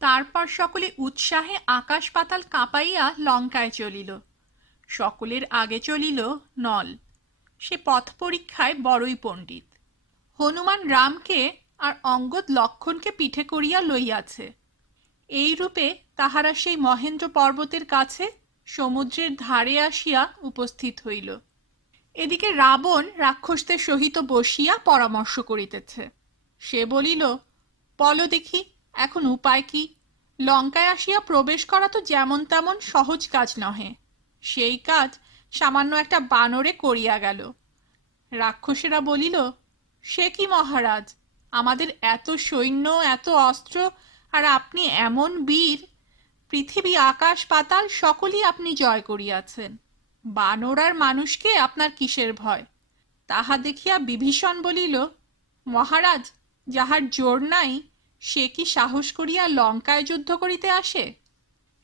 তারপর সকলে উৎসাহে আকাশ পাতাল কাঁপাইয়া লঙ্কায় চলিল। সকলের আগে চলিল নল, সে পথ পরীক্ষায় বড়ই পণ্ডিত। হনুমান রামকে আর অঙ্গদ লক্ষণকে পিঠে করিয়া লইয়াছে। এই রূপে তাহারা সেই মহেন্দ্র পর্বতের কাছে সমুদ্রের ধারে আসিয়া উপস্থিত হইল। এদিকে রাবণ রাক্ষসদের সহিত বসিয়া পরামর্শ করিতেছে। সে বলিল, বলো দেখি এখন উপায় কি? লঙ্কায় আসিয়া প্রবেশ করা তো যেমন তেমন সহজ কাজ নহে। সেই কাজ সামান্য একটা বানরে করিয়া গেল। রাক্ষসেরা বলিল, সে কি মহারাজ, আমাদের এত সৈন্য, এত অস্ত্র, আর আপনি এমন বীর! পৃথিবী আকাশ পাতাল সকলই আপনি জয় করিয়াছেন, বানর আর মানুষকে আপনার কিসের ভয়? তাহা দেখিয়া বিভীষণ বলিল, মহারাজ, যাহার জোর নাই সে কি সাহস করিয়া লঙ্কায় যুদ্ধ করিতে আসে?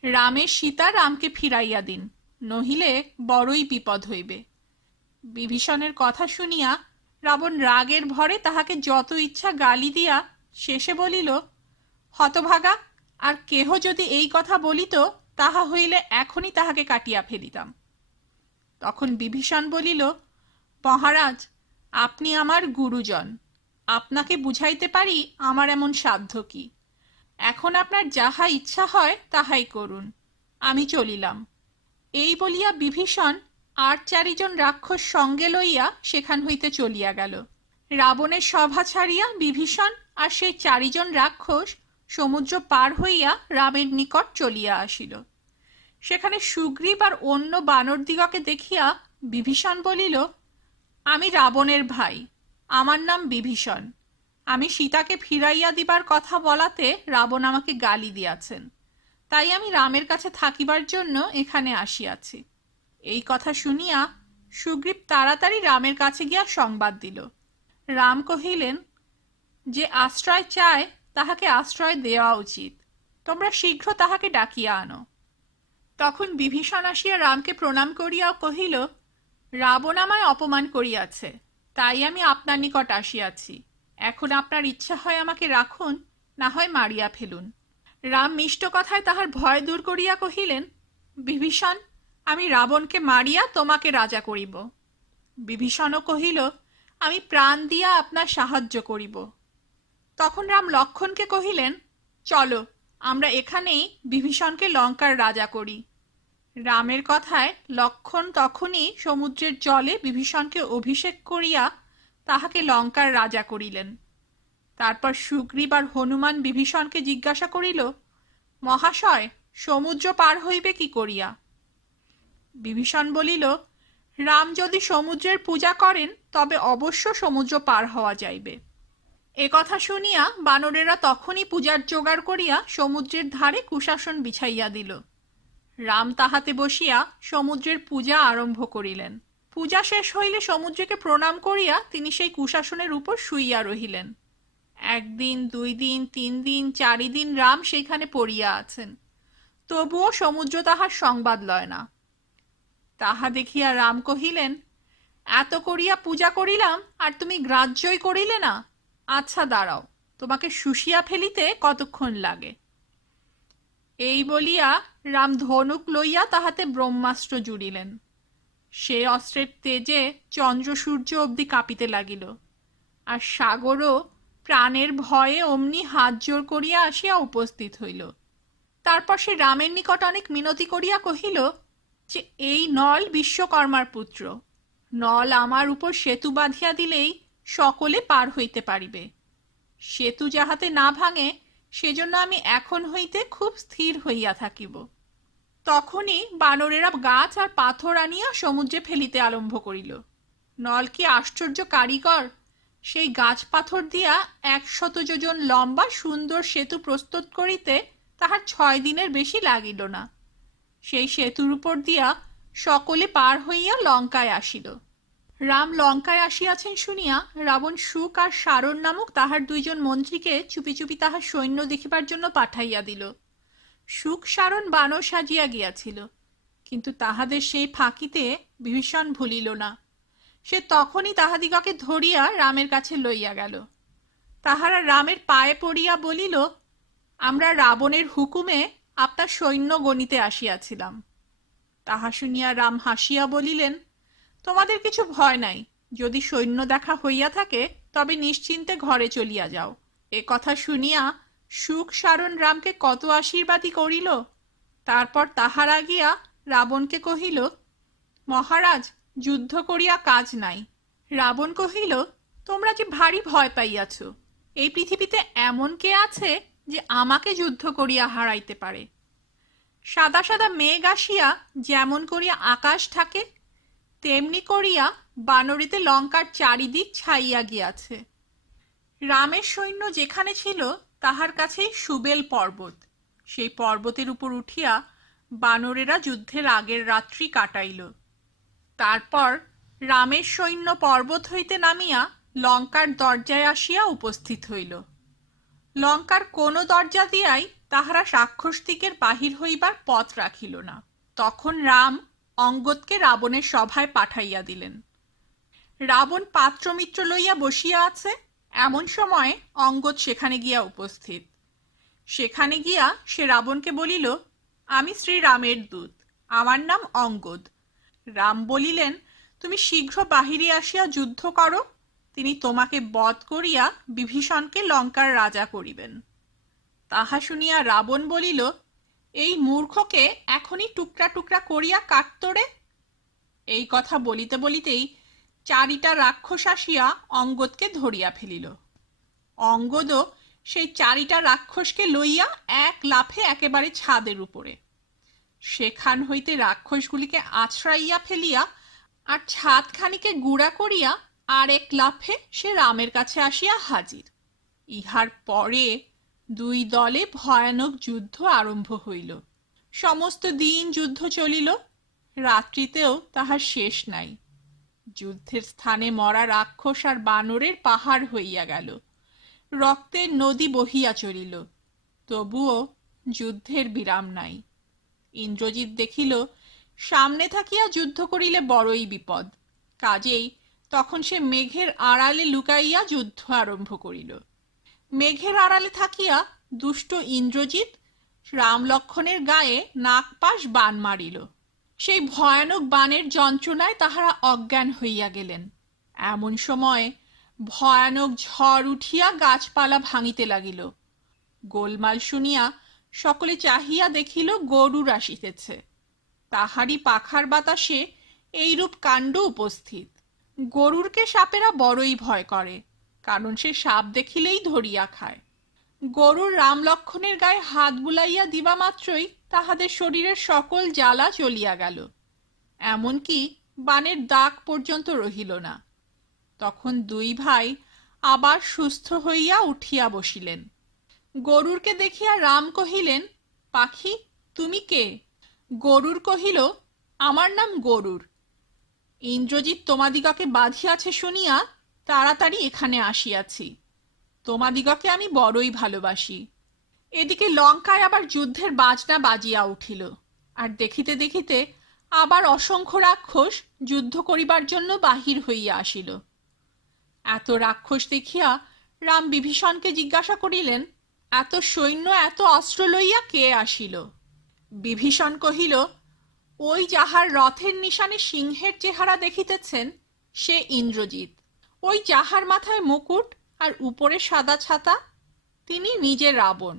রামের সীতা রামকে ফিরাইয়া দিন, নহিলে বড়ই বিপদ হইবে। বিভীষণের কথা শুনিয়া রাবণ রাগের ভরে তাহাকে যত ইচ্ছা গালি দিয়া শেষে বলিল, হতভাগা, আর কেহ যদি এই কথা বলিত তাহা হইলে এখনই তাহাকে কাটিয়া ফেলিতাম। তখন বিভীষণ বলিল, মহারাজ, আপনি আমার গুরুজন, আপনাকে বুঝাইতে পারি আমার এমন সাধ্য কি। এখন আপনার যাহা ইচ্ছা হয় তাহাই করুন, আমি চলিলাম। এই বলিয়া বিভীষণ আর 4 জন রাক্ষস সঙ্গে লইয়া সেখান হইতে চলিয়া গেল। রাবণের সভা ছাড়িয়া বিভীষণ আর সেই 4 জন রাক্ষস সমুদ্র পার হইয়া রামের নিকট চলিয়া আসিল। সেখানে সুগ্রীব আর অন্য বানরদিগকে দেখিয়া বিভীষণ বলিল, আমি রাবণের ভাই, আমার নাম বিভীষণ। আমি সীতাকে ফিরাইয়া দিবার কথা বলাতে রাবণ আমাকে গালি দিয়াছেন, তাই আমি রামের কাছে থাকিবার জন্য এখানে আসিয়াছি। এই কথা শুনিয়া সুগ্রীব তাড়াতাড়ি রামের কাছে গিয়া সংবাদ দিল। রাম কহিলেন, যে আশ্রয় চায় তাহাকে আশ্রয় দেওয়া উচিত, তোমরা শীঘ্র তাহাকে ডাকিয়া আনো। তখন বিভীষণ আসিয়া রামকে প্রণাম করিয়া কহিল, রাবণ আমায় অপমান করিয়াছে, তাই আমি আপনার নিকট আসিয়াছি। এখন আপনার ইচ্ছা হয় আমাকে রাখুন, না হয় মারিয়া ফেলুন। রাম মিষ্ট কথায় তাহার ভয় দূর করিয়া কহিলেন, বিভীষণ, আমি রাবণকে মারিয়া তোমাকে রাজা করিব। বিভীষণও কহিল, আমি প্রাণ দিয়া আপনার সাহায্য করিব। তখন রাম লক্ষণকে কহিলেন, চলো, আমরা এখানেই বিভীষণকে লঙ্কার রাজা করি। রামের কথায় লক্ষণ তখনই সমুদ্রের জলে বিভীষণকে অভিষেক করিয়া তাহাকে লঙ্কার রাজা করিলেন। তারপর সুগ্রীব আর হনুমান বিভীষণকে জিজ্ঞাসা করিল, মহাশয়, সমুদ্র পার হইবে কি করিয়া? বিভীষণ বলিল, রাম যদি সমুদ্রের পূজা করেন তবে অবশ্য সমুদ্র পার হওয়া যাইবে। এ কথা শুনিয়া বানরেরা তখনই পূজার জোগাড় করিয়া সমুদ্রের ধারে কুশাসন বিছাইয়া দিল। রাম তাহাতে বসিয়া সমুদ্রের পূজা আরম্ভ করিলেন। পূজা শেষ হইলে সমুদ্রকে প্রণাম করিয়া তিনি সেই কুশাসনের উপর শুইয়া রহিলেন। 1 দিন, 2 দিন, 3 দিন, 4 দিন রাম সেইখানে পড়িয়া আছেন, তবুও সমুদ্র তাহার সংবাদ লয় না। তাহা দেখিয়া রাম কহিলেন, এত করিয়া পূজা করিলাম আর তুমি গ্রাহ্যই করিলে না? আচ্ছা দাঁড়াও, তোমাকে শুষিয়া ফেলিতে কতক্ষণ লাগে। এই বলিয়া রাম ধনুক লইয়া তাহাতে ব্রহ্মাস্ত্র জুড়িলেন। সে অস্ত্রের তেজে চন্দ্র সূর্য অবধি কাঁপিতে লাগিল, আর সাগরও প্রাণের ভয়ে অমনি হাত জোর করিয়া আসিয়া উপস্থিত হইল। তারপর সে রামের নিকট অনেক মিনতি করিয়া কহিল যে এই নল বিশ্বকর্মার পুত্র, নল আমার উপর সেতু বাঁধিয়া দিলেই সকলে পার হইতে পারিবে। সেতু যাহাতে না ভাঙে সেজন্য আমি এখন হইতে খুব স্থির হইয়া থাকিব। তখনই বানরেরা গাছ আর পাথর আনিয়া সমুদ্রে ফেলিতে আরম্ভ করিল। নল কি আশ্চর্য কারিগর! সেই গাছ পাথর দিয়া 100 যোজন লম্বা সুন্দর সেতু প্রস্তুত করিতে তাহার 6 দিনের বেশি লাগিল না। সেই সেতুর উপর দিয়া সকলে পার হইয়া লঙ্কায় আসিল। রাম লঙ্কায় আসিয়াছেন শুনিয়া রাবণ শুক আর সারণ নামক তাহার 2 জন মন্ত্রীকে চুপি চুপি তাহার সৈন্য দেখিবার জন্য পাঠাইয়া দিল। শুক সারণ বানর সাজিয়া গিয়াছিল, কিন্তু তাহাদের সেই ফাঁকিতে বিভীষণ ভুলিল না। সে তখনই তাহাদিগকে ধরিয়া রামের কাছে লইয়া গেল। তাহারা রামের পায়ে পড়িয়া বলিল, আমরা রাবণের হুকুমে আপনার সৈন্য গণিতে আসিয়াছিলাম। তাহা শুনিয়া রাম হাসিয়া বলিলেন, তোমাদের কিছু ভয় নাই। যদি সৈন্য দেখা হইয়া থাকে তবে নিশ্চিন্তে ঘরে চলিয়া যাও। এ কথা শুনিয়া সুখ সারণ রামকে কত আশীর্বাদই করিল। তারপর তাহারা গিয়া রাবণকে কহিল, মহারাজ, যুদ্ধ করিয়া কাজ নাই। রাবণ কহিল, তোমরা যে ভারী ভয় পাইয়াছ। এই পৃথিবীতে এমন কে আছে যে আমাকে যুদ্ধ করিয়া হারাইতে পারে? সাদা সাদা মেঘ আসিয়া যেমন করিয়া আকাশ থাকে, তেমনি করিয়া বানরেতে লঙ্কার চারিদিক ছাইয়া গিয়াছে। রামের সৈন্য যেখানে ছিল তাহার কাছেই সুবেল পর্বত। সেই পর্বতের উপর উঠিয়া বানরেরা যুদ্ধের আগের রাত্রি কাটাইল। তারপর রামের সৈন্য পর্বত হইতে নামিয়া লঙ্কার দরজায় আসিয়া উপস্থিত হইল। লঙ্কার কোনো দরজা দিয়াই তাহারা রাক্ষসদিগের বাহির হইবার পথ রাখিল না। তখন রাম অঙ্গদকে রাবণের সভায় পাঠাইয়া দিলেন। রাবণ পাত্রমিত্র লইয়া বসিয়া আছে, এমন সময় অঙ্গদ সেখানে গিয়া উপস্থিত। সেখানে গিয়া সে রাবণকে বলিল, আমি শ্রীরামের দূত, আমার নাম অঙ্গদ। রাম বলিলেন, তুমি শীঘ্র বাহিরে আসিয়া যুদ্ধ করো, তিনি তোমাকে বধ করিয়া বিভীষণকে লঙ্কার রাজা করিবেন। তাহা শুনিয়া রাবণ বলিল, এই মূর্খকে এখনই টুকরা টুকরা করিয়া কাটত রে। এই কথা বলিতে বলিতেই চারিটা রাক্ষস আসিয়া অঙ্গদকে ধরিয়া ফেলিল। অঙ্গদও সেই চারিটা রাক্ষসকে লইয়া এক লাফে একেবারে ছাদের উপরে। সেখান হইতে রাক্ষসগুলিকে আছড়াইয়া ফেলিয়া আর ছাদখানিকে গুঁড়া করিয়া আর এক লাফে সে রামের কাছে আসিয়া হাজির। ইহার পরে দুই দলে ভয়ানক যুদ্ধ আরম্ভ হইল। সমস্ত দিন যুদ্ধ চলিল, রাত্রিতেও তাহার শেষ নাই। যুদ্ধের স্থানে মরা রাক্ষস আর বানরের পাহাড় হইয়া গেল, রক্তের নদী বহিয়া চলিল, তবুও যুদ্ধের বিরাম নাই। ইন্দ্রজিৎ দেখিল সামনে থাকিয়া যুদ্ধ করিলে বড়ই বিপদ, কাজেই তখন সে মেঘের আড়ালে লুকাইয়া যুদ্ধ আরম্ভ করিল। মেঘের আড়ালে থাকিয়া দুষ্ট ইন্দ্রজিৎ রাম লক্ষ্মণের গায়ে নাগপাশ বাণ মারিল। সেই ভয়ানক বাণের যন্ত্রণায় তাহারা অজ্ঞান হইয়া গেলেন। এমন সময় ভয়ানক ঝড় উঠিয়া গাছপালা ভাঙিতে লাগিল। গোলমাল শুনিয়া সকলে চাহিয়া দেখিল গরুর আসিতেছে। তাহারই পাখার বাতাসে এইরূপ কাণ্ড উপস্থিত। গরুরকে সাপেরা বড়ই ভয় করে, কারণ সে সাপ দেখিলেই ধরিয়া খায়। গরুর রাম লক্ষ্মণের গায়ে হাত বুলাইয়া দিবা মাত্রই তাহাদের শরীরের সকল জ্বালা চলিয়া গেল, এমনকি বাণের দাগ পর্যন্ত রহিল না। তখন দুই ভাই আবার সুস্থ হইয়া উঠিয়া বসিলেন। গরুরকে দেখিয়া রাম কহিলেন, পাখি, তুমি কে? গরুর কহিল, আমার নাম গরুর। ইন্দ্রজিৎ তোমাদিগকে বাঁধিয়াছে শুনিয়া তাড়াতাড়ি এখানে আসিয়াছি। তোমাদিগকে আমি বড়ই ভালোবাসি। এদিকে লঙ্কায় আবার যুদ্ধের বাজনা বাজিয়া উঠিল, আর দেখিতে দেখিতে আবার অসংখ্য রাক্ষস যুদ্ধ করিবার জন্য বাহির হইয়া আসিল। এত রাক্ষস দেখিয়া রাম বিভীষণকে জিজ্ঞাসা করিলেন, এত সৈন্য এত অস্ত্র লইয়া কে আসিল? বিভীষণ কহিল, ওই যাহার রথের নিশানে সিংহের চেহারা দেখিতেছেন সে ইন্দ্রজিৎ। ওই যাহার মাথায় মুকুট আর উপরে সাদা ছাতা, তিনি নিজে রাবণ।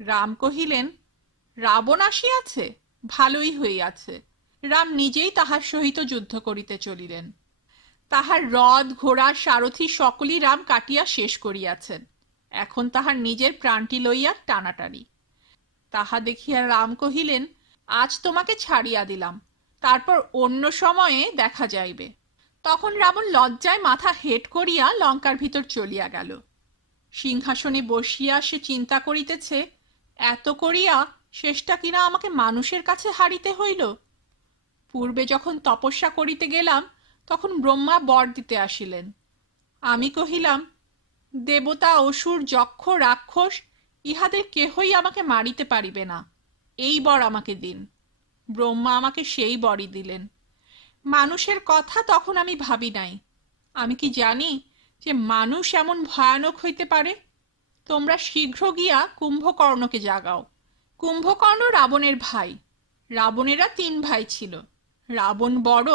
রাম কহিলেন, রাবণ আসিয়াছে? ভালোই হইয়াছে। রাম নিজেই তাহার সহিত যুদ্ধ করিতে চলিলেন। তাহার রথ ঘোড়া সারথি সকলই রাম কাটিয়া শেষ করিয়াছেন। এখন তাহার নিজের প্রাণটি লইয়া টানাটানি। তাহা দেখিয়া রাম কহিলেন, আজ তোমাকে ছাড়িয়া দিলাম, তারপর অন্য সময়ে দেখা যাইবে। তখন রাবণ লজ্জায় মাথা হেট করিয়া লঙ্কার ভিতর চলিয়া গেল। সিংহাসনে বসিয়া সে চিন্তা করিতেছে, এত করিয়া শেষটা কিনা আমাকে মানুষের কাছে হারিতে হইল। পূর্বে যখন তপস্যা করিতে গেলাম তখন ব্রহ্মা বর দিতে আসিলেন। আমি কহিলাম, দেবতা, অসুর, যক্ষ, রাক্ষস ইহাদের কেহই আমাকে মারিতে পারিবে না, এই বর আমাকে দিন। ব্রহ্মা আমাকে সেই বরই দিলেন। মানুষের কথা তখন আমি ভাবি নাই। আমি কি জানি যে মানুষ এমন ভয়ানক হইতে পারে? তোমরা শীঘ্র গিয়া কুম্ভকর্ণকে জাগাও। কুম্ভকর্ণ রাবণের ভাই। রাবণেরা 3 ভাই ছিল। রাবণ বড়,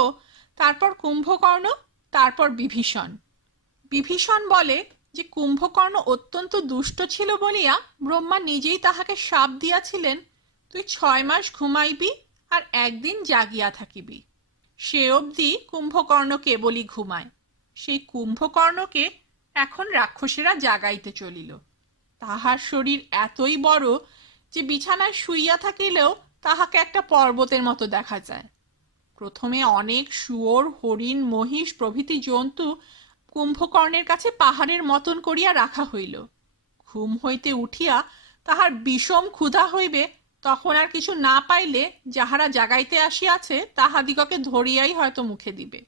তারপর কুম্ভকর্ণ, তারপর বিভীষণ। বিভীষণ বলে যে কুম্ভকর্ণ অত্যন্ত দুষ্ট ছিল বলিয়া ব্রহ্মা নিজেই তাহাকে শাপ দিয়াছিলেন, তুই 6 মাস ঘুমাইবি আর একদিন জাগিয়া থাকিবি। সে অবধি কুম্ভকর্ণ কেবলই ঘুমায়। সেই কুম্ভকর্ণকে এখন রাক্ষসেরা জাগাইতে চলিল। তাহার শরীর এতই বড় যে বিছানায় শুইয়া থাকিলেও তাহাকে একটা পর্বতের মতো দেখা যায়। প্রথমে অনেক শুয়োর, হরিণ, মহিষ প্রভৃতি জন্তু কুম্ভকর্ণের কাছে পাহাড়ের মতন করিয়া রাখা হইল। ঘুম হইতে উঠিয়া তাহার বিষম ক্ষুধা হইবে, তখন আর কিছু না পাইলে যাহারা জাগাইতে আসিয়াছে তাহাদিগকে ধরিয়াই হয়তো মুখে দিবে।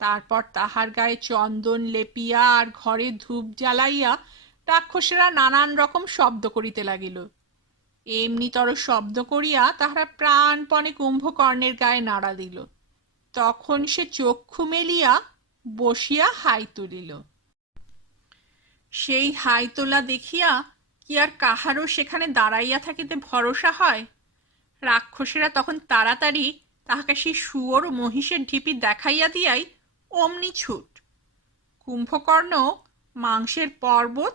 তারপর তাহার গায়ে চন্দন লেপিয়া আর ঘরে ধূপ জ্বালাইয়া রাক্ষসেরা নানান রকম শব্দ করিতে লাগিল। এমনিতর শব্দ করিয়া তাহারা প্রাণপণে কুম্ভকর্ণের গায়ে নাড়া দিল। তখন সে চক্ষু মেলিয়া বসিয়া হাই তুলিল। সেই হাই তোলা দেখিয়া কি আর কাহারও সেখানে দাঁড়াইয়া থাকিতে ভরসা হয়? রাক্ষসেরা তখন তাড়াতাড়ি তাহাকে সেই শুয়োর ও মহিষের ঢিপি দেখাইয়া দিয়াই অমনি ছুট। কুম্ভকর্ণ মাংসের পর্বত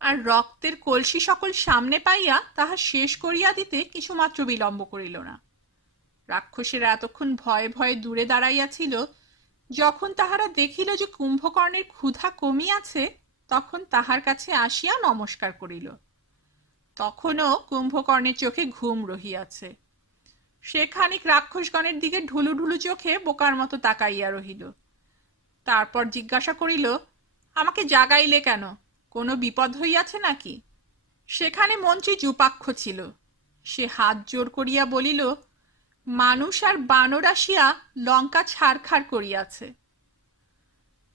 আর রক্তের কলসি সকল সামনে পাইয়া তাহা শেষ করিয়া দিতে কিছুমাত্র বিলম্ব করিল না। রাক্ষসেরা এতক্ষণ ভয়ে ভয়ে দূরে দাঁড়াইয়াছিল। যখন তাহারা দেখিল যে কুম্ভকর্ণের ক্ষুধা কমিয়াছে, তখন তাহার কাছে আসিয়া নমস্কার করিল। তখনও কুম্ভকর্ণের চোখে ঘুম রহিয়াছে। সে খানিক রাক্ষসগণের দিকে ঢুলু ঢুলু চোখে বোকার মতো তাকাইয়া রহিল। তারপর জিজ্ঞাসা করিল, আমাকে জাগাইলে কেন? কোনো বিপদ হইয়াছে নাকি? সেখানে মন্ত্রী যুপাক্ষ ছিল। সে হাত জোর করিয়া বলিল, মানুষ আর বানর আসিয়া লঙ্কা ছাড়খাড় করিয়াছে।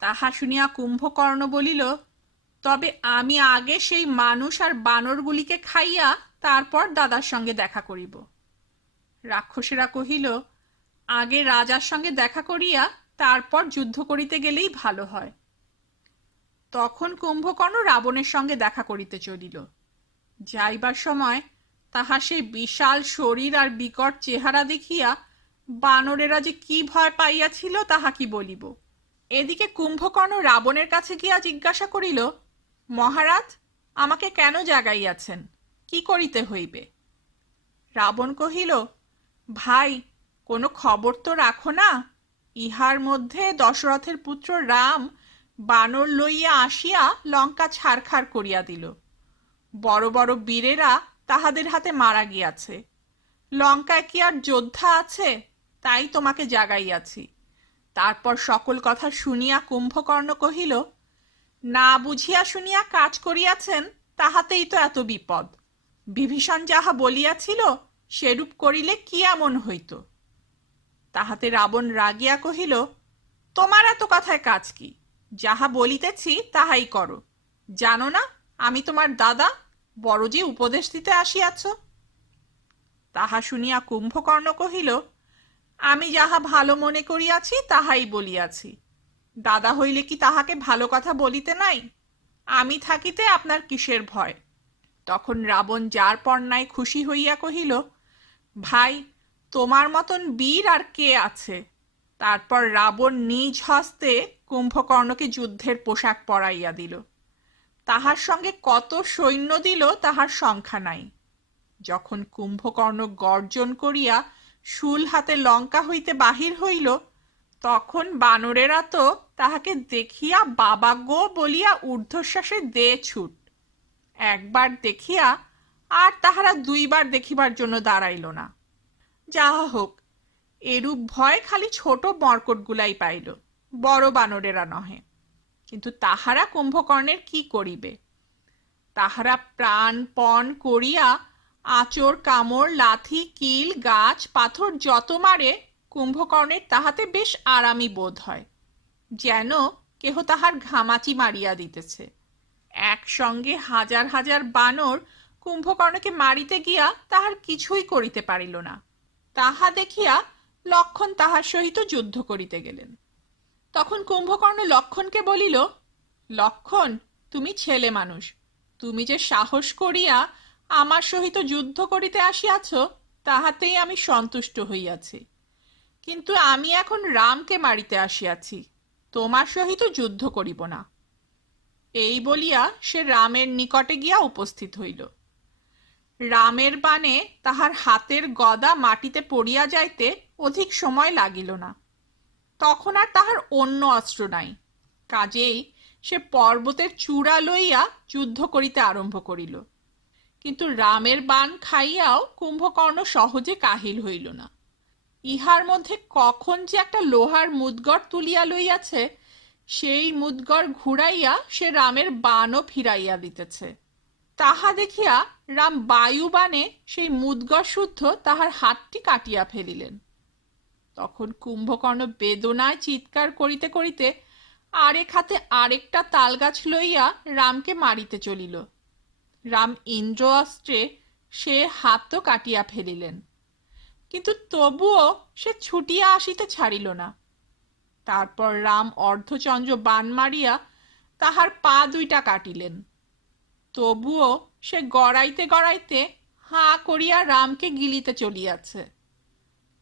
তাহা শুনিয়া কুম্ভকর্ণ বলিল, তবে আমি আগে সেই মানুষ আর বানরগুলিকে খাইয়া তারপর দাদার সঙ্গে দেখা করিব। রাক্ষসেরা কহিল, আগে রাজার সঙ্গে দেখা করিয়া তারপর যুদ্ধ করিতে গেলেই ভালো হয়। তখন কুম্ভকর্ণ রাবণের সঙ্গে দেখা করিতে চলিল। যাইবার সময় তাহার সেই বিশাল শরীর আর বিকট চেহারা দেখিয়া বানরেরা যে কি ভয় পাইয়াছিল তাহা কি বলিব। এদিকে কুম্ভকর্ণ রাবণের কাছে গিয়া জিজ্ঞাসা করিল, মহারাজ, আমাকে কেন জাগাইয়াছেন? কি করিতে হইবে? রাবণ কহিল, ভাই, কোনো খবর তো রাখো না। ইহার মধ্যে দশরথের পুত্র রাম বানর লইয়া আসিয়া লঙ্কা ছাড়খাড় করিয়া দিল। বড় বড় বীরেরা তাহাদের হাতে মারা গিয়াছে। লঙ্কায় কি আর যোদ্ধা আছে? তাই তোমাকে জাগাইয়াছি। তারপর সকল কথা শুনিয়া কুম্ভকর্ণ কহিল, না বুঝিয়া শুনিয়া কাজ করিয়াছেন, তাহাতেই তো এত বিপদ। বিভীষণ যাহা বলিয়াছিল সেরূপ করিলে কি এমন হইত? তাহাতে রাবণ রাগিয়া কহিল, তোমার এত কথায় কাজ কি? যাহা বলিতেছি তাহাই করো। জানো না আমি তোমার দাদা? বড় যে উপদেশ দিতে আসিয়াছ। তাহা শুনিয়া কুম্ভকর্ণ কহিল, আমি যাহা ভালো মনে করিয়াছি তাহাই বলিয়াছি। দাদা হইলে কি তাহাকে ভালো কথা বলিতে নাই? আমি থাকিতে আপনার কিসের ভয়? তখন রাবণ যার পর নাই খুশি হইয়া কহিল, ভাই, তোমার মতন বীর আর কে আছে? তারপর রাবণ নিজ হস্তে কুম্ভকর্ণকে যুদ্ধের পোশাক পরাইয়া দিল। তাহার সঙ্গে কত সৈন্য দিল তাহার সংখ্যা নাই। যখন কুম্ভকর্ণ গর্জন করিয়া শূল হাতে লঙ্কা হইতে বাহির হইল, তখন বানরেরা তো তাহাকে দেখিয়া বাবা গো বলিয়া ঊর্ধ্বশ্বাসে দে ছুট। একবার দেখিয়া আর তাহারা 2 বার দেখিবার জন্য দাঁড়াইল না। যাহা হোক, এরূপ ভয় খালি ছোট মর্কটগুলাই পাইল, বড় বানরেরা নহে। কিন্তু তাহারা কুম্ভকর্ণের কি করিবে? তাহারা প্রাণপণ করিয়া আঁচড়, কামড়, লাথি, কিল, গাছ, পাথর যত মারে কুম্ভকর্ণের তাহাতে বেশ আরামই বোধ হয়, যেন কেহ তাহার ঘামাচি মারিয়া দিতেছে। একসঙ্গে হাজার হাজার বানর কুম্ভকর্ণকে মারিতে গিয়া তাহার কিছুই করিতে পারিল না। তাহা দেখিয়া লক্ষ্মণ তাহার সহিত যুদ্ধ করিতে গেলেন। তখন কুম্ভকর্ণ লক্ষ্মণকে বলিল, লক্ষ্মণ, তুমি ছেলে মানুষ, তুমি যে সাহস করিয়া আমার সহিত যুদ্ধ করিতে আসিয়াছ, তাহাতেই আমি সন্তুষ্ট হইয়াছি। কিন্তু আমি এখন রামকে মারিতে আসিয়াছি, তোমার সহিত যুদ্ধ করিব না। এই বলিয়া সে রামের নিকটে গিয়া উপস্থিত হইল। রামের বাণে তাহার হাতের গদা মাটিতে পড়িয়া যাইতে অধিক সময় লাগিল না। তখন আর তাহার অন্য অস্ত্র নাই, কাজেই সে পর্বতের চূড়া লইয়া যুদ্ধ করিতে আরম্ভ করিল। কিন্তু রামের বাণ খাইয়াও কুম্ভকর্ণ সহজে কাহিল হইল না। ইহার মধ্যে কখন যে একটা লোহার মুদগর তুলিয়া লইয়াছে, সেই মুদগর ঘুরাইয়া সে রামের বাণও ফিরাইয়া দিতেছে। তাহা দেখিয়া রাম বায়ুবাণে সেই মুদগর শুদ্ধ তাহার হাতটি কাটিয়া ফেলিলেন। তখন কুম্ভকর্ণ বেদনায় চিৎকার করিতে করিতে আরেক হাতে আরেকটা তালগাছ লইয়া রামকে মারিতে চলিল। রাম ইন্দ্র অস্ত্রে সে হাতও কাটিয়া ফেলিলেন, কিন্তু তবুও সে ছুটিয়া আসিতে ছাড়িল না। তারপর রাম অর্ধচন্দ্র বাণ মারিয়া তাহার পা দুইটা কাটিলেন। তবুও সে গড়াইতে গড়াইতে হাঁ করিয়া রামকে গিলিতে চলিয়াছে।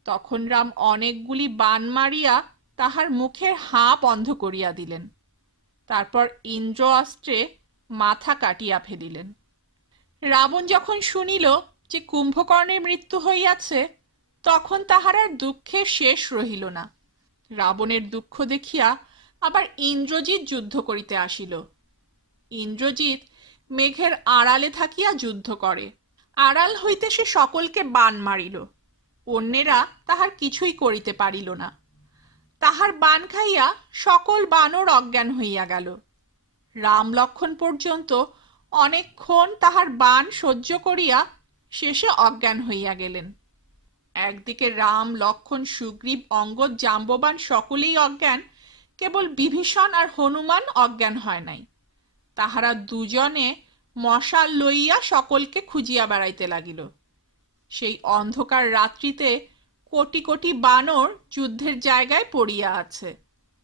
তখন রাম অনেকগুলি বাণ মারিয়া তাহার মুখের হাঁ বন্ধ করিয়া দিলেন। তারপর ইন্দ্র অস্ত্রে মাথা কাটিয়া ফেলিলেন। রাবণ যখন শুনিল যে কুম্ভকর্ণের মৃত্যু হইয়াছে, তখন তাহার আর দুঃখের শেষ রহিল না। রাবণের দুঃখ দেখিয়া আবার ইন্দ্রজিৎ যুদ্ধ করিতে আসিল। ইন্দ্রজিৎ মেঘের আড়ালে থাকিয়া যুদ্ধ করে। আড়াল হইতে সে সকলকে বাণ মারিল, অন্যেরা তাহার কিছুই করিতে পারিল না। তাহার বাণ খাইয়া সকল বানর অজ্ঞান হইয়া গেল। রাম লক্ষ্মণ পর্যন্ত অনেকক্ষণ তাহার বাণ সহ্য করিয়া শেষে অজ্ঞান হইয়া গেলেন। একদিকে রাম, লক্ষ্মণ, সুগ্রীব, অঙ্গদ, জাম্ববান সকলেই অজ্ঞান, কেবল বিভীষণ আর হনুমান অজ্ঞান হয় নাই। তাহারা দুজনে মশাল লইয়া সকলকে খুঁজিয়া বেড়াইতে লাগিল। সেই অন্ধকার রাত্রিতে কোটি কোটি বানর যুদ্ধের জায়গায় পড়িয়া আছে।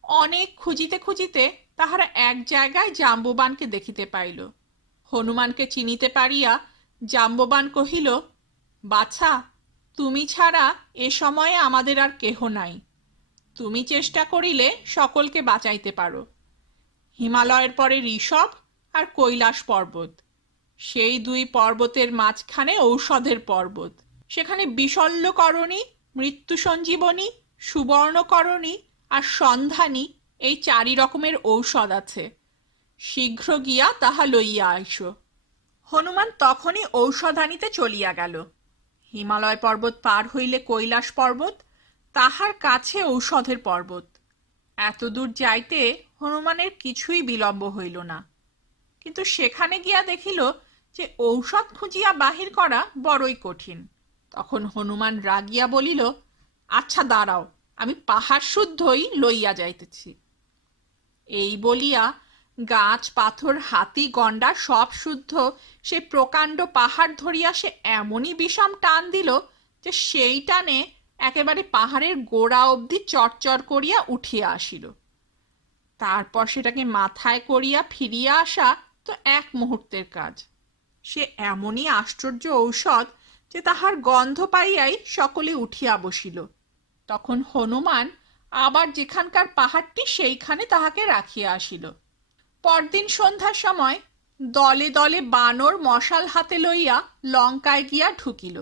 অনেক খুঁজিতে খুঁজিতে তাহারা এক জায়গায় জাম্ববানকে দেখিতে পাইল। হনুমানকে চিনিতে পারিয়া জাম্ববান কহিল, বাছা, তুমি ছাড়া এ সময়ে আমাদের আর কেহ নাই। তুমি চেষ্টা করিলে সকলকে বাঁচাইতে পারো। হিমালয়ের পরে ঋষভ আর কৈলাস পর্বত, সেই দুই পর্বতের মাঝখানে ঔষধের পর্বত। সেখানে বিশল্যকরণী, মৃত্যু সঞ্জীবনী, সুবর্ণকরণী আর সন্ধানী, এই 4 রকমের ঔষধ আছে। শীঘ্র গিয়া তাহা লইয়া আইসো। হনুমান তখনই ঔষধ আনিতে চলিয়া গেল। হিমালয় পর্বত পার হইলে কৈলাস পর্বত, তাহার কাছে ঔষধের পর্বত। এতদূর যাইতে হনুমানের কিছুই বিলম্ব হইল না। কিন্তু সেখানে গিয়া দেখিল যে ঔষধ খুঁজিয়া বাহির করা বড়ই কঠিন। তখন হনুমান রাগিয়া বলিল, আচ্ছা দাঁড়াও, আমি পাহাড় শুদ্ধই লইয়া যাইতেছি। এই বলিয়া গাছ, পাথর, হাতি, গন্ডা সব শুদ্ধ সে প্রকাণ্ড পাহাড় ধরিয়া সে এমনই বিষম টান দিল যে সেই টানে একেবারে পাহাড়ের গোড়া অবধি চরচর করিয়া উঠিয়া আসিল। তারপর সেটাকে মাথায় করিয়া ফিরিয়া আসা তো এক মুহূর্তের কাজ। সে এমনই আশ্চর্য ঔষধ যে তাহার গন্ধ পাইয়াই সকলে উঠিয়া বসিল। তখন হনুমান আবার যেখানকার পাহাড়টি সেইখানে তাহাকে রাখিয়া আসিল। পরদিন সন্ধ্যার সময় দলে দলে বানর মশাল হাতে লইয়া লঙ্কায় গিয়া ঢুকিল।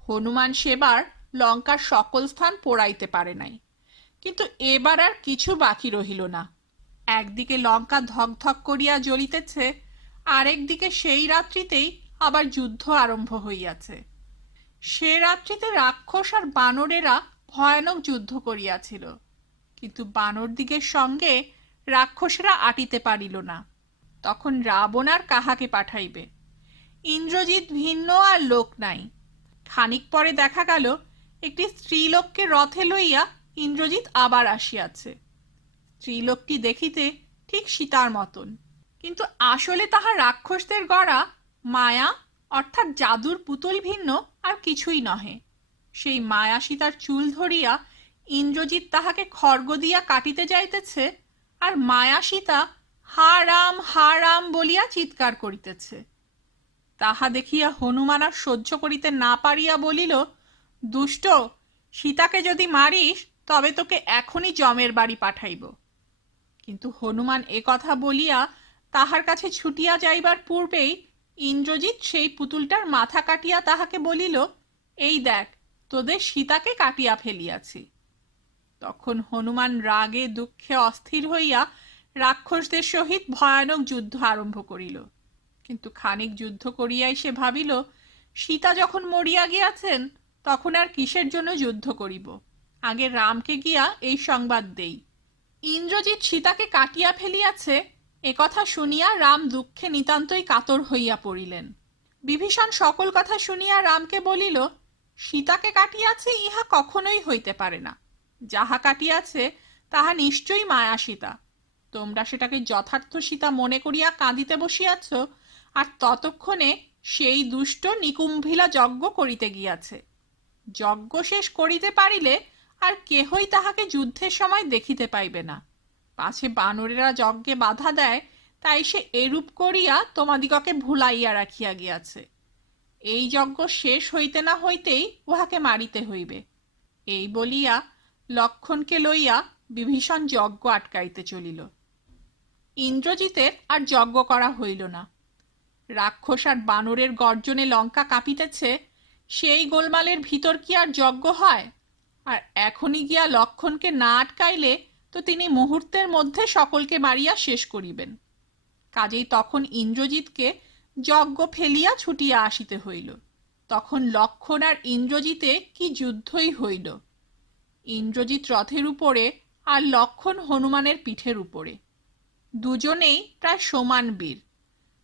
হনুমান সেবার লঙ্কার সকল স্থান পোড়াইতে পারে নাই, কিন্তু এবার আর কিছু বাকি রহিল না। একদিকে লঙ্কা ধকধক করিয়া জ্বলিতেছে, আরেকদিকে সেই রাত্রিতেই আবার যুদ্ধ আরম্ভ হইয়াছে। সে রাত্রিতে রাক্ষস আর বানরেরা ভয়ানক যুদ্ধ করিয়াছিল, কিন্তু বানরদিগের সঙ্গে রাক্ষসেরা আটিতে পারিল না। তখন রাবণ আর কাহাকে পাঠাইবে? ইন্দ্রজিৎ ভিন্ন আর লোক নাই। খানিক পরে দেখা গেল একটি স্ত্রীলোককে রথে লইয়া ইন্দ্রজিৎ আবার আসিয়াছে। স্ত্রীলোকটি দেখিতে ঠিক সীতার মতন, কিন্তু আসলে তাহা রাক্ষসদের গড়া মায়া অর্থাৎ জাদুর পুতুল ভিন্ন আর কিছুই নহে। সেই মায়া সীতার চুল ধরিয়া ইন্দ্রজিৎ তাহাকে খড়গ দিয়া কাটিতে যাইতেছে, আর মায়া সীতা হা রাম বলিয়া চিৎকার করিতেছে। তাহা দেখিয়া হনুমান আর সহ্য করিতে না পারিয়া বলিল, দুষ্ট, সীতাকে যদি মারিস তবে তোকে এখনই যমের বাড়ি পাঠাইব। কিন্তু হনুমান এ কথা বলিয়া তাহার কাছে ছুটিয়া যাইবার পূর্বেই ইন্দ্রজিৎ সেই পুতুলটার মাথা কাটিয়া তাহাকে বলিল, এই দেখ, তোদের সীতাকে কাটিয়া ফেলিয়াছি। তখন হনুমান রাগে দুঃখে অস্থির হইয়া রাক্ষসদের সহিত ভয়ানক যুদ্ধ আরম্ভ করিল। কিন্তু খানিক যুদ্ধ করিয়াই সে ভাবিল, সীতা যখন মরিয়া গিয়াছেন তখন আর কিসের জন্য যুদ্ধ করিব, আগে রামকে গিয়া এই সংবাদ দেই। ইন্দ্রজিৎ সীতাকে কাটিয়া ফেলিয়াছে এ কথা শুনিয়া রাম দুঃখে নিতান্তই কাতর হইয়া পড়িলেন। বিভীষণ সকল কথা শুনিয়া রামকে বলিল, সীতাকে কাটিয়াছে ইহা কখনোই হইতে পারে না। যাহা কাটিয়াছে তাহা নিশ্চয়ই মায়া সীতা। তোমরা সেটাকে যথার্থ সীতা মনে করিয়া কাঁদিতে বসিয়াছ, আর ততক্ষণে সেই দুষ্ট নিকুম্ভিলা যজ্ঞ করিতে গিয়াছে। যজ্ঞ শেষ করিতে পারিলে আর কেহই তাহাকে যুদ্ধের সময় দেখিতে পাইবে না। পাছে বানরেরা যজ্ঞে বাধা দেয়, তাই সে এরূপ করিয়া তোমাদিগকে ভুলাইয়া রাখিয়া গিয়াছে। এই যজ্ঞ শেষ হইতে না হইতেই উহাকে মারিতে হইবে। এই বলিয়া লক্ষণকে লইয়া বিভীষণ যজ্ঞ আটকাইতে চলিল। ইন্দ্রজিতের আর যজ্ঞ করা হইল না। রাক্ষস আর বানরের গর্জনে লঙ্কা কাঁপিতেছে, সেই গোলমালের ভিতর কি আর যজ্ঞ হয়? আর এখনই গিয়া লক্ষণকে না আটকাইলে তো তিনি মুহূর্তের মধ্যে সকলকে মারিয়া শেষ করিবেন। কাজেই তখন ইন্দ্রজিৎকে যজ্ঞ ফেলিয়া ছুটিয়া আসিতে হইল। তখন লক্ষণ আর ইন্দ্রজিতে কি যুদ্ধই হইল। ইন্দ্রজিৎ রথের উপরে আর লক্ষণ হনুমানের পিঠের উপরে। দুজনেই প্রায় সমান বীর,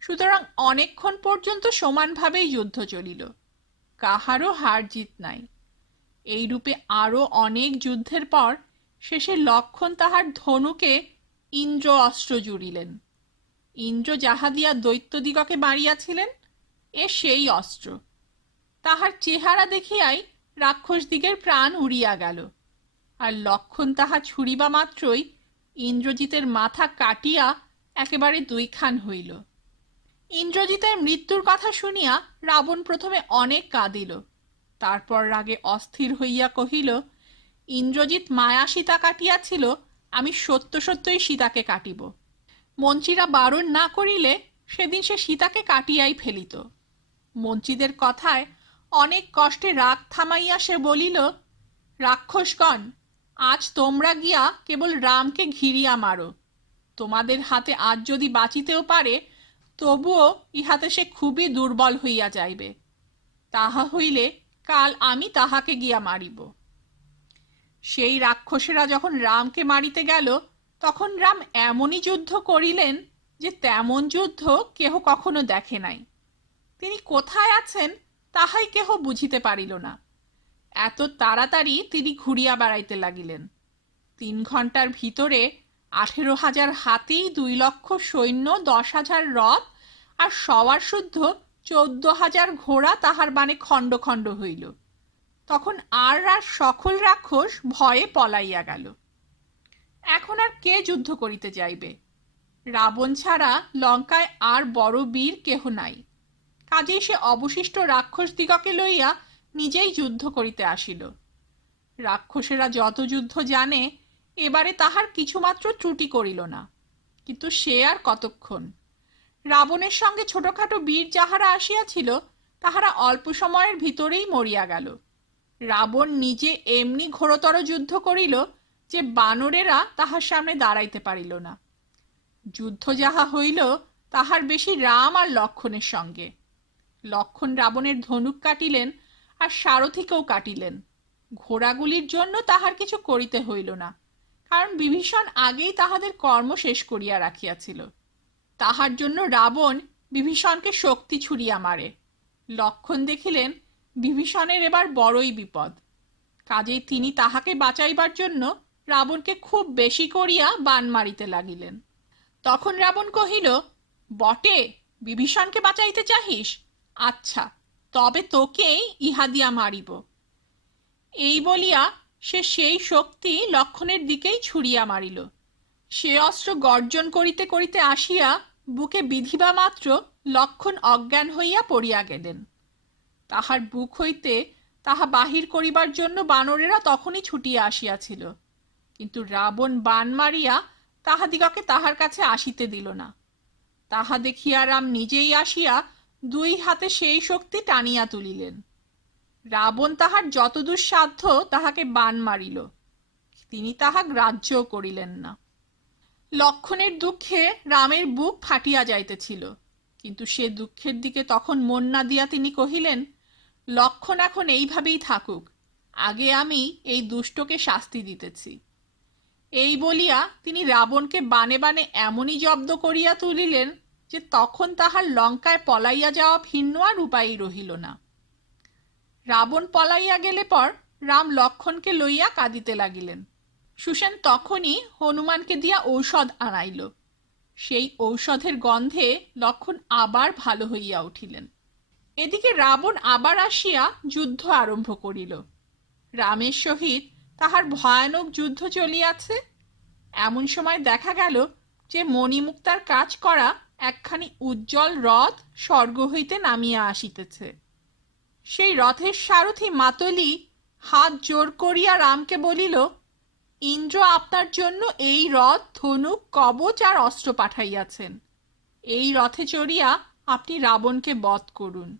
সুতরাং অনেকক্ষণ পর্যন্ত সমানভাবেই যুদ্ধ চলিল। কাহারও হার জিত নাই। এইরূপে আরও অনেক যুদ্ধের পর শেষে লক্ষণ তাহার ধনুকে ইন্দ্র অস্ত্র জুড়িলেন। ইন্দ্র যাহা দিয়া দৈত্যদিগকে মারিয়াছিলেন এ সেই অস্ত্র। তাহার চেহারা দেখিয়াই রাক্ষসদিগের প্রাণ উড়িয়া গেল। আর লক্ষণ তাহা ছুড়িবা মাত্রই ইন্দ্রজিতের মাথা কাটিয়া একেবারে দুইখান হইল। ইন্দ্রজিতের মৃত্যুর কথা শুনিয়া রাবণ প্রথমে অনেক কাঁদিল, তারপর রাগে অস্থির হইয়া কহিল, ইন্দ্রজিৎ মায়া সীতা কাটিয়াছিল, আমি সত্য সত্যই সীতাকে কাটিব। মন্ত্রীরা বারণ না করিলে সেদিন সে সীতাকে কাটিয়াই ফেলিত। মন্ত্রীদের কথায় অনেক কষ্টে রাগ থামাইয়া সে বলিল, রাক্ষসগণ, আজ তোমরা গিয়া কেবল রামকে ঘিরিয়া মারো। তোমাদের হাতে আজ যদি বাঁচিতেও পারে, তবুও ইহাতে সে খুবই দুর্বল হইয়া যাইবে। তাহা হইলে কাল আমি তাহাকে গিয়া মারিব। সেই রাক্ষসেরা যখন রামকে মারিতে গেল, তখন রাম এমনই যুদ্ধ করিলেন যে তেমন যুদ্ধ কেহ কখনো দেখে নাই। তিনি কোথায় আছেন তাহাই কেহ বুঝিতে পারিল না। এত তাড়াতাড়ি তিনি ঘুরিয়া বেড়াইতে লাগিলেন। 3 ঘন্টার ভিতরে 18,000 হাতি, 2 লক্ষ সৈন্য, 10,000 রথ আর সওয়ার শুদ্ধ 14,000 ঘোড়া তাহার বাণে খণ্ড খণ্ড হইল। তখন আর সকল রাক্ষস ভয়ে পলাইয়া গেল। এখন আর কে যুদ্ধ করিতে যাইবে? রাবণ ছাড়া লঙ্কায় আর বড় বীর কেহ নাই। কাজেই সে অবশিষ্ট রাক্ষসদিগকে লইয়া নিজেই যুদ্ধ করিতে আসিল। রাক্ষসেরা যত যুদ্ধ জানে, এবারে তাহার কিছুমাত্র ত্রুটি করিল না। কিন্তু সে আর কতক্ষণ? রাবণের সঙ্গে ছোটখাটো বীর যাহারা আসিয়াছিল, তাহারা অল্প সময়ের ভিতরেই মরিয়া গেল। রাবণ নিজে এমনি ঘোরতর যুদ্ধ করিল যে বানরেরা তাহার সামনে দাঁড়াইতে পারিল না। যুদ্ধ যাহা হইল তাহার বেশি রাম আর লক্ষণের সঙ্গে। লক্ষণ রাবণের ধনুক কাটিলেন আর সারথিকেও কাটিলেন। ঘোড়াগুলির জন্য তাহার কিছু করিতে হইল না, কারণ বিভীষণ আগেই তাহাদের কর্ম শেষ করিয়া রাখিয়াছিল। তাহার জন্য রাবণ বিভীষণকে শক্তি ছুড়িয়া মারে। লক্ষণ দেখিলেন বিভীষণের এবার বড়ই বিপদ। কাজেই তিনি তাহাকে বাঁচাইবার জন্য রাবণকে খুব বেশি করিয়া বাণ মারিতে লাগিলেন। তখন রাবণ কহিল, বটে, বিভীষণকে বাঁচাইতে চাহিস? আচ্ছা, তবে তোকেই ইহা দিয়া মারিব। এই বলিয়া সে সেই শক্তি লক্ষণের দিকেই ছুড়িয়া মারিল। সে অস্ত্র গর্জন করিতে করিতে আসিয়া বুকে বিধিবা মাত্র লক্ষণ অজ্ঞান হইয়া পড়িয়া গেলেন। তাহার বুক হইতে তাহা বাহির করিবার জন্য বানরেরা তখনই ছুটিয়া আসিয়াছিল, কিন্তু রাবণ বাণ মারিয়া তাহাদিগকে তাহার কাছে আসিতে দিল না। তাহা দেখিয়া রাম নিজেই আসিয়া দুই হাতে সেই শক্তি টানিয়া তুলিলেন। রাবণ তাহার যতদূর সাধ্য তাহাকে বাণ মারিল, তিনি তাহা গ্রাহ্যও করিলেন না। লক্ষণের দুঃখে রামের বুক ফাটিয়া যাইতেছিল, কিন্তু সে দুঃখের দিকে তখন মন না দিয়া তিনি কহিলেন, লক্ষণ এখন এইভাবেই থাকুক, আগে আমি এই দুষ্টকে শাস্তি দিতেছি। এই বলিয়া তিনি রাবণকে বানে বানে এমনই জব্দ করিয়া তুলিলেন যে তখন তাহার লঙ্কায় পলাইয়া যাওয়া ভিন্ন আর উপায়ই রহিল না। রাবণ পলাইয়া গেলে পর রাম লক্ষণকে লইয়া কাঁদিতে লাগিলেন। সুসেন তখনই হনুমানকে দিয়া ঔষধ আনাইল। সেই ঔষধের গন্ধে লক্ষণ আবার ভালো হইয়া উঠিলেন। এদিকে রাবণ আবার আসিয়া যুদ্ধ আরম্ভ করিল। রামের সহিত তাহার ভয়ানক যুদ্ধ চলিয়াছে। এমন সময় দেখা গেল যে মণিমুক্তার কাজ করা একখানি উজ্জ্বল রথ স্বর্গ হইতে নামিয়া আসিতেছে। সেই রথের সারথি মাতলি হাত জোর করিয়া রামকে বলিল, ইন্দ্র আপনার জন্য এই রথ, ধনুক, কবচ আর অস্ত্র পাঠাইয়াছেন। এই রথে চড়িয়া আপনি রাবণকে বধ করুন।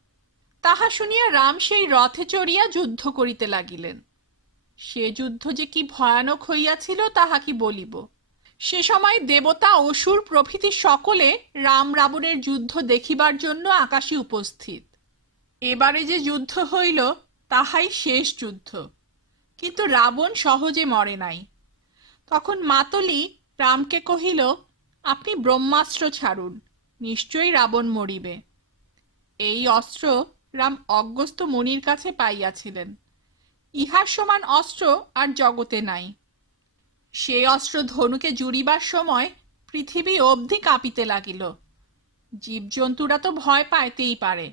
তাহা শুনিয়া রাম সেই রথে চড়িয়া যুদ্ধ করিতে লাগিলেন। সে যুদ্ধ যে কি ভয়ানক হইয়াছিল তাহা কি বলিব। সে সময় দেবতা, অসুর প্রভৃতি সকলে রাম রাবণের যুদ্ধ দেখিবার জন্য আকাশে উপস্থিত। এবারে যে যুদ্ধ হইল তাহাই শেষ যুদ্ধ, কিন্তু রাবণ সহজে মরে নাই। তখন মাতলি রামকে কহিল, আপনি ব্রহ্মাস্ত্র ছাড়ুন, নিশ্চয়ই রাবণ মরিবে। এই অস্ত্র রাম অজ্ঞস্ত মুনির কাছে পাইয়াছিলেন। ইহার সমান অস্ত্র আর জগতে নাই। সেই অস্ত্র ধনুকে জুড়িবার সময় পৃথিবী অবধি কাঁপিতে লাগিল। জীবজন্তুরা তো ভয় পাইতেই পারে।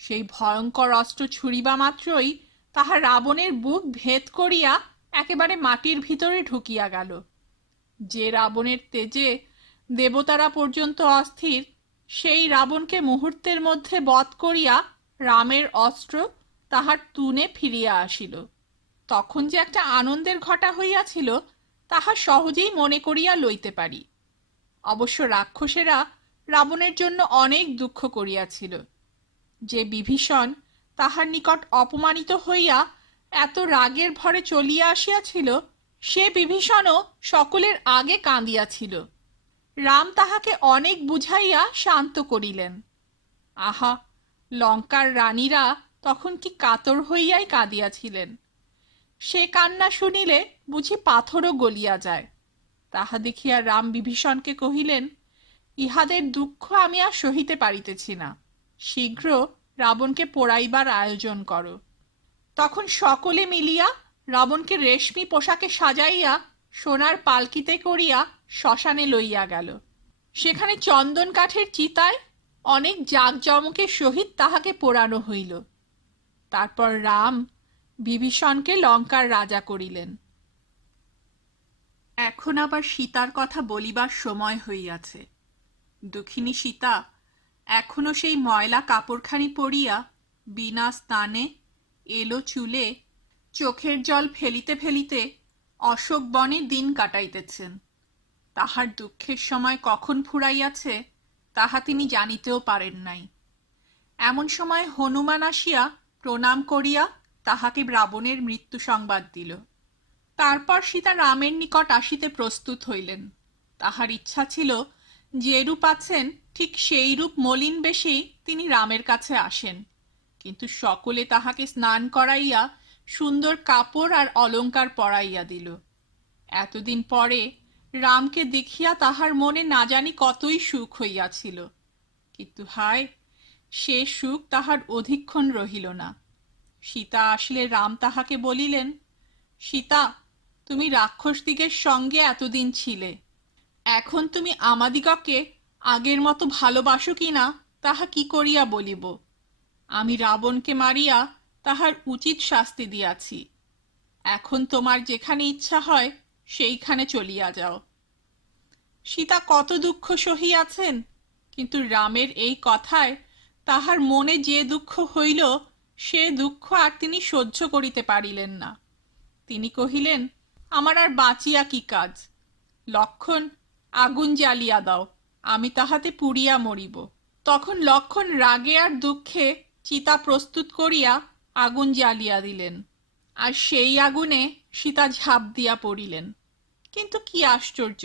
সেই ভয়ঙ্কর অস্ত্র ছুড়িবা মাত্রই তাহা রাবণের বুক ভেদ করিয়া একেবারে মাটির ভিতরে ঢুকিয়া গেল। যে রাবণের তেজে দেবতারা পর্যন্ত অস্থির, সেই রাবণকে মুহূর্তের মধ্যে বধ করিয়া রামের অস্ত্র তাহার তুনে ফিরিয়া আসিল। তখন যে একটা আনন্দের ঘটা হইয়াছিল তাহা সহজেই মনে করিয়া লইতে পারি। অবশ্য রাক্ষসেরা রাবণের জন্য অনেক দুঃখ করিয়াছিল। যে বিভীষণ তাহার নিকট অপমানিত হইয়া এত রাগের ভরে চলিয়া আসিয়াছিল, সে বিভীষণও সকলের আগে কাঁদিয়াছিল। রাম তাহাকে অনেক বুঝাইয়া শান্ত করিলেন। আহা, লঙ্কার রানীরা তখন কি কাতর হইয়াই কাঁদিয়াছিলেন। সে কান্না শুনিলে বুঝি পাথরও গলিয়া যায়। তাহা দেখিয়া রাম বিভীষণকে কহিলেন, ইহাদের দুঃখ আমি আর সহিতে পারিতেছি না, শীঘ্র রাবণকে পোড়াইবার আয়োজন করো। তখন সকলে মিলিয়া রাবণকে রেশমি পোশাকে সাজাইয়া সোনার পালকিতে করিয়া শ্মশানে লইয়া গেল। সেখানে চন্দন কাঠের চিতায় অনেক জাঁকজমকের সহিত তাহাকে পোড়ানো হইল। তারপর রাম বিভীষণকে লঙ্কার রাজা করিলেন। এখন আবার সীতার কথা বলিবার সময় হইয়াছে। দুঃখিনী সীতা এখনো সেই ময়লা কাপড়খানি পরিয়া বিনা স্নানে, এলো চুলে, চোখের জল ফেলিতে ফেলিতে অশোক বনে দিন কাটাইতেছেন। তাহার দুঃখের সময় কখন ফুরাইয়াছে তাহা তিনি জানিতেও পারেন নাই। এমন সময় হনুমান আসিয়া প্রণাম করিয়া তাহাকে রাবণের মৃত্যু সংবাদ দিল। তারপর সীতা রামের নিকট আসিতে প্রস্তুত হইলেন। তাহার ইচ্ছা ছিল যেরূপ আছেন ঠিক সেই রূপ মলিন বেশেই তিনি রামের কাছে আসেন, কিন্তু সকলে তাহাকে স্নান করাইয়া সুন্দর কাপড় আর অলঙ্কার পরাইয়া দিল। এতদিন পরে রামকে দেখিয়া তাহার মনে না জানি কতই সুখ হইয়াছিল, কিন্তু হায়, সে সুখ তাহার অধিকক্ষণ রহিল না। সীতা আসলে রাম তাহাকে বলিলেন, সীতা, তুমি রাক্ষসদিগের সঙ্গে এতদিন ছিলে, এখন তুমি আমাদিগকে আগের মতো ভালোবাসো কিনা তাহা কি করিয়া বলিব। আমি রাবণকে মারিয়া তাহার উচিত শাস্তি দিয়াছি। এখন তোমার যেখানে ইচ্ছা হয় সেইখানে চলিয়া যাও। সীতা কত দুঃখ সহিয়াছেন, কিন্তু রামের এই কথায় তাহার মনে যে দুঃখ হইল সে দুঃখ আর তিনি সহ্য করিতে পারিলেন না। তিনি কহিলেন, আমার আর বাঁচিয়া কি কাজ? লক্ষণ, আগুন জ্বালিয়া দাও, আমি তাহাতে পুড়িয়া মরিব। তখন লক্ষণ রাগে আর দুঃখে চিতা প্রস্তুত করিয়া আগুন জ্বালিয়া দিলেন, আর সেই আগুনে সীতা ঝাঁপ দিয়া পড়িলেন। কিন্তু কি আশ্চর্য,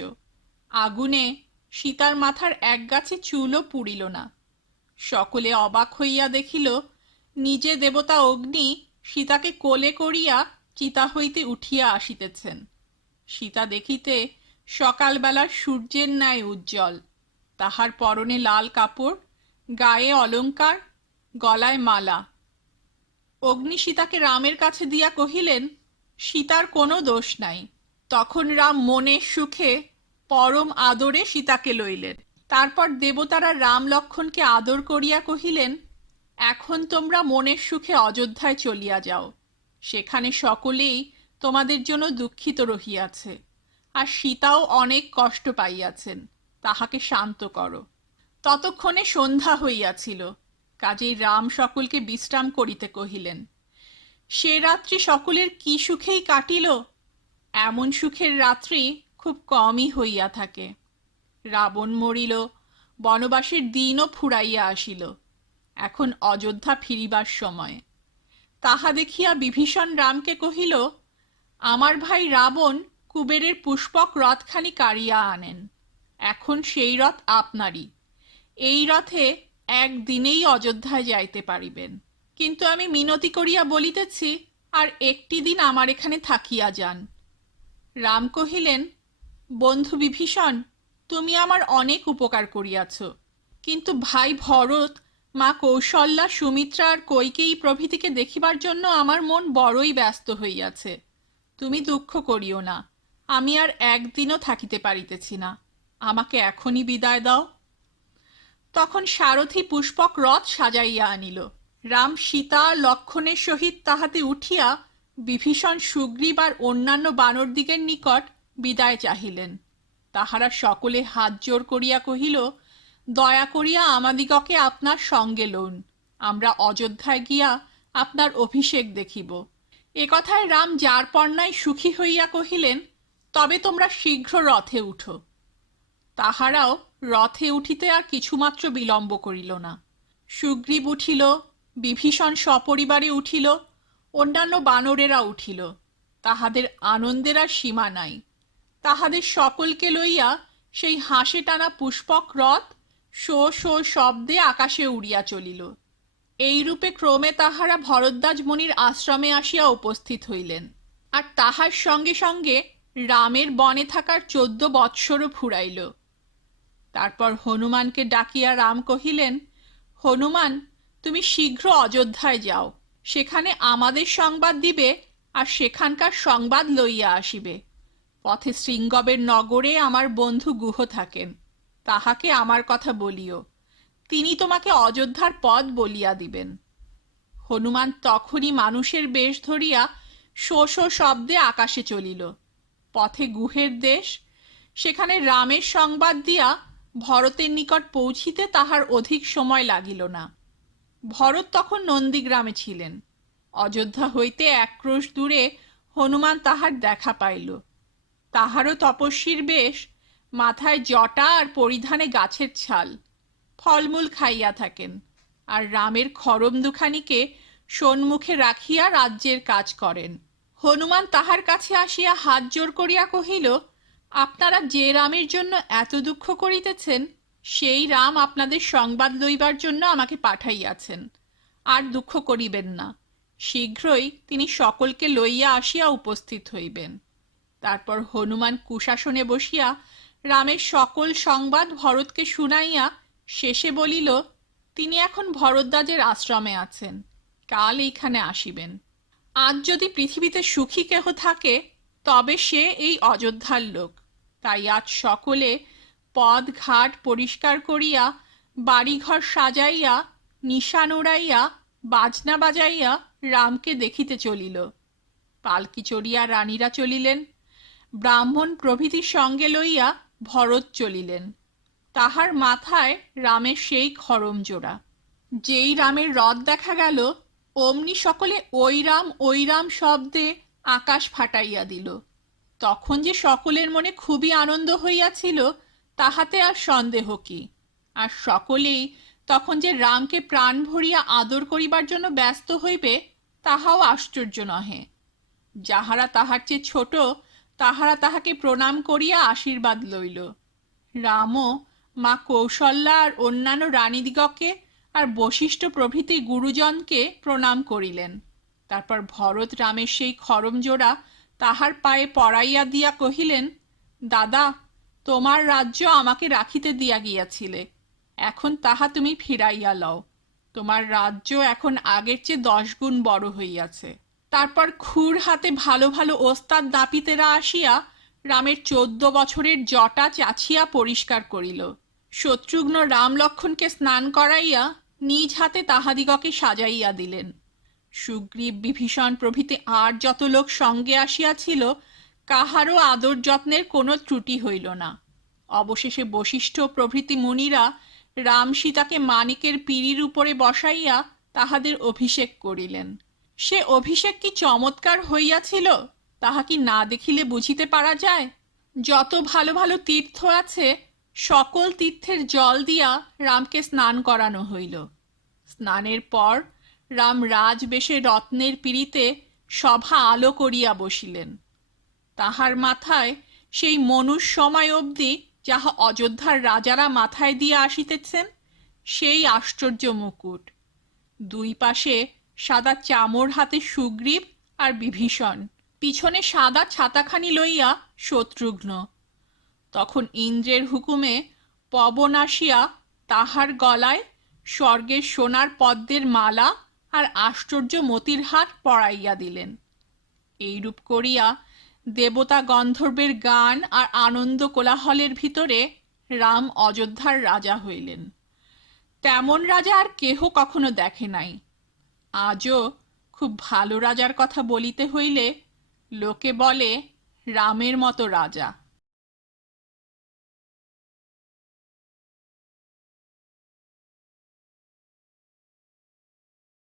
আগুনে সীতার মাথার এক গাছে চুলও পুড়িল না। সকলে অবাক হইয়া দেখিল, নিজে দেবতা অগ্নি সীতাকে কোলে করিয়া চিতা হইতে উঠিয়া আসিতেছেন। সীতা দেখিতে সকালবেলার সূর্যের ন্যায় উজ্জ্বল, তাহার পরনে লাল কাপড়, গায়ে অলঙ্কার, গলায় মালা। অগ্নি সীতাকে রামের কাছে দিয়া কহিলেন, সীতার কোনো দোষ নাই। তখন রাম মনের সুখে পরম আদরে সীতাকে লইলেন। তারপর দেবতারা রাম লক্ষণকে আদর করিয়া কহিলেন, এখন তোমরা মনের সুখে অযোধ্যায় চলিয়া যাও। সেখানে সকলেই তোমাদের জন্য দুঃখিত রহিয়াছে, আর সীতাও অনেক কষ্ট পাইয়াছেন, তাহাকে শান্ত করো। ততক্ষণে সন্ধ্যা হইয়াছিল, কাজেই রাম সকলকে বিশ্রাম করিতে কহিলেন। সে রাত্রি সকলের কি সুখেই কাটিল। এমন সুখের রাত্রি খুব কমই হইয়া থাকে। রাবণ মরিল, বনবাসের দিনও ফুরাইয়া আসিল, এখন অযোধ্যা ফিরিবার সময়। তাহা দেখিয়া বিভীষণ রামকে কহিল, আমার ভাই রাবণ কুবেরের পুষ্পক রথখানি কাড়িয়া আনেন, এখন সেই রথ আপনারই। এই রথে একদিনেই অযোধ্যায় যাইতে পারিবেন, কিন্তু আমি মিনতি করিয়া বলিতেছি আর একটি দিন আমার এখানে থাকিয়া যান। রাম কহিলেন, বন্ধু বিভীষণ, তুমি আমার অনেক উপকার করিয়াছ, কিন্তু ভাই ভরত, মা কৌশল্যা, সুমিত্রা আর কইকেয়ী প্রভৃতিকে দেখিবার জন্য আমার মন বড়ই ব্যস্ত হইয়াছে। তুমি দুঃখ করিও না, আমি আর একদিনও থাকিতে পারিতেছি না, আমাকে এখনই বিদায় দাও। তখন সারথি পুষ্পক রথ সাজাইয়া আনিল। রাম সীতা লক্ষণের সহিত তাহাতে উঠিয়া বিভীষণ, সুগ্রীব আর অন্যান্য বানরদিগের নিকট বিদায় চাহিলেন। তাহারা সকলে হাত জোর করিয়া কহিল, দয়া করিয়া আমাদিগকে আপনার সঙ্গে লউন, আমরা অযোধ্যায় গিয়া আপনার অভিষেক দেখিব। এ কথায় রাম যারপরনাই সুখী হইয়া কহিলেন, তবে তোমরা শীঘ্র রথে উঠো। তাহারাও রথে উঠিতে আর কিছুমাত্র বিলম্ব করিল না। সুগ্রীব উঠিল, বিভীষণ সপরিবারে উঠিল, অন্যান্য বানরেরা উঠিল। তাহাদের আনন্দের আর সীমা নাই। তাহাদের সকলকে লইয়া সেই হাসে টানা পুষ্পক রথ শো শো শব্দে আকাশে উড়িয়া চলিল। এইরূপে ক্রমে তাহারা ভরদ্বাজ মুনির আশ্রমে আসিয়া উপস্থিত হইলেন, আর তাহার সঙ্গে সঙ্গে রামের বনে থাকার 14 বৎসরও ফুরাইল। তারপর হনুমানকে ডাকিয়া রাম কহিলেন, হনুমান, তুমি শীঘ্র অযোধ্যায় যাও, সেখানে আমাদের সংবাদ দিবে আর সেখানকার সংবাদ লইয়া আসিবে। পথে শৃঙ্গবের নগরে আমার বন্ধু গুহ থাকেন, তাহাকে আমার কথা বলিও, তিনি তোমাকে অযোধ্যার পথ বলিয়া দিবেন। হনুমান তখনই মানুষের বেশ ধরিয়া শো শো শব্দে আকাশে চলিল। পথে গুহের দেশ, সেখানে রামের সংবাদ দিয়া ভরতের নিকট পৌঁছিতে তাহার অধিক সময় লাগিল না। ভরত তখন নন্দীগ্রামে ছিলেন। অযোধ্যা হইতে 1 ক্রোশ দূরে হনুমান তাহার দেখা পাইল। তাহারও তপস্বীর বেশ, মাথায় জটা আর পরিধানে গাছের ছাল, ফলমূল খাইয়া থাকেন, আর রামের খড়ম দুখানিকে সন্মুখে রাখিয়া রাজ্যের কাজ করেন। হনুমান তাহার কাছে আসিয়া হাত জোর করিয়া কহিল, আপনারা যে রামের জন্য এত দুঃখ করিতেছেন, সেই রাম আপনাদের সংবাদ লইবার জন্য আমাকে পাঠাইয়াছেন। আর দুঃখ করিবেন না, শীঘ্রই তিনি সকলকে লইয়া আসিয়া উপস্থিত হইবেন। তারপর হনুমান কুশাসনে বসিয়া রামের সকল সংবাদ ভরতকে শুনাইয়া শেষে বলিল, তিনি এখন ভরদ্বাজের আশ্রমে আছেন, কাল এইখানে আসিবেন। আজ যদি পৃথিবীতে সুখী কেহ থাকে, তবে সে এই অযোধ্যার লোক। তাই আজ সকলে পদ ঘাট পরিষ্কার করিয়া, বাড়িঘর সাজাইয়া, নিশান উড়াইয়া, বাজনা বাজাইয়া রামকে দেখিতে চলিল। পালকি চড়িয়া রানীরা চলিলেন। ব্রাহ্মণ প্রভৃতির সঙ্গে লইয়া ভরত চলিলেন। তাহার মাথায় রামের সেই খড়ম জোড়া। যেই রামের রথ দেখা গেল, অমনি সকলে ওই রাম শব্দে আকাশ ফাটাইয়া দিল। তখন যে সকলের মনে খুবই আনন্দ হইয়াছিল, তাহাতে আর সন্দেহ কি। আর সকলেই তখন যে রামকে প্রাণ ভরিয়া আদর করিবার জন্য ব্যস্ত হইবে, তাহাও আশ্চর্য নহে। যাহারা তাহার চেয়ে ছোট, তাহারা তাহাকে প্রণাম করিয়া আশীর্বাদ লইল। রামও মা কৌশল্যা আর অন্যান্য রানীদিগকে আর বশিষ্ঠ প্রভৃতি গুরুজনকে প্রণাম করিলেন। তারপর ভরত রামের সেই খড়ম জোড়া তাহার পায়ে পরাইয়া দিয়া কহিলেন, দাদা, তোমার রাজ্য আমাকে রাখিতে দিয়া গিয়াছিলে, এখন তাহা তুমি ফিরাইয়া লও। তোমার রাজ্য এখন আগের চেয়ে 10 গুণ বড় হইয়াছে। তারপর খুর হাতে ভালো ভালো ওস্তাদ দাপিতেরা আসিয়া রামের 14 বছরের জটা চাছিয়া পরিষ্কার করিল। শত্রুঘ্ন রাম লক্ষ্মণকে স্নান করাইয়া নিজ হাতে তাহাদিগকে সাজাইয়া দিলেন। সুগ্রীব, বিভীষণ প্রভৃতি আর যত লোক সঙ্গে আসিয়াছিল, কাহারও আদর যত্নের কোনো ত্রুটি হইল না। অবশেষে বশিষ্ঠ প্রভৃতি মুনিরা রাম সীতাকে মানিকের পিঁড়ির উপরে বসাইয়া তাহাদের অভিষেক করিলেন। সে অভিষেক কি চমৎকার হইয়াছিল, তাহা কি না দেখিলে বুঝিতে পারা যায়? যত ভালো ভালো তীর্থ আছে, সকল তীর্থের জল দিয়া রামকে স্নান করানো হইল। স্নানের পর রাম রাজবেশে রত্নের পিঁড়িতে সভা আলো করিয়া বসিলেন। তাহার মাথায় সেই মনুষ্য সময় অবধি যাহা অযোধ্যার রাজারা মাথায় দিয়া আসিতেছেন, সেই আশ্চর্য মুকুট। দুই পাশে সাদা চামর হাতে সুগ্রীব আর বিভীষণ, পিছনে সাদা ছাতাখানি লইয়া শত্রুঘ্ন। তখন ইন্দ্রের হুকুমে পবন আসিয়া তাহার গলায় স্বর্গের সোনার পদ্মের মালা আর আশ্চর্য মতির হার পরাইয়া দিলেন। এইরূপ করিয়া দেবতা গন্ধর্বের গান আর আনন্দ কোলাহলের ভিতরে রাম অযোধ্যার রাজা হইলেন। তেমন রাজা আর কেহ কখনো দেখে নাই। আজও খুব ভালো রাজার কথা বলিতে হইলে লোকে বলে রামের মতো রাজা।